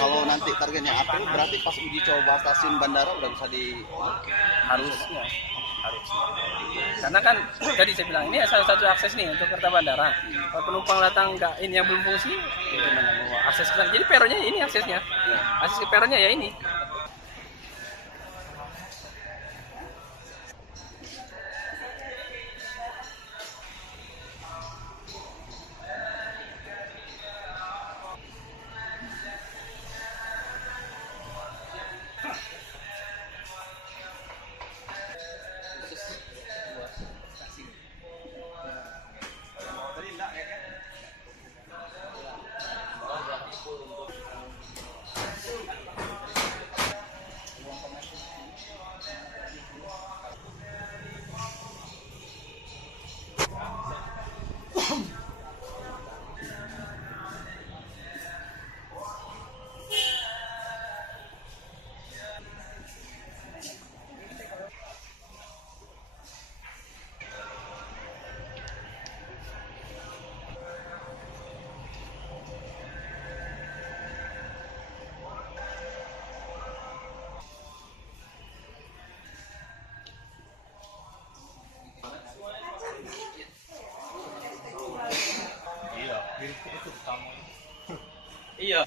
Kalau nanti targetnya April berarti pas uji coba stasiun bandara udah bisa di Harusnya, harusnya. Karena kan tadi saya bilang ini salah satu akses nih untuk kereta bandara. Kalau penumpang datang nggak ini yang belum fungsi, ya gimana mau akses ke sana? Jadi peronnya ini aksesnya, akses ke peronnya ya ini. Iya.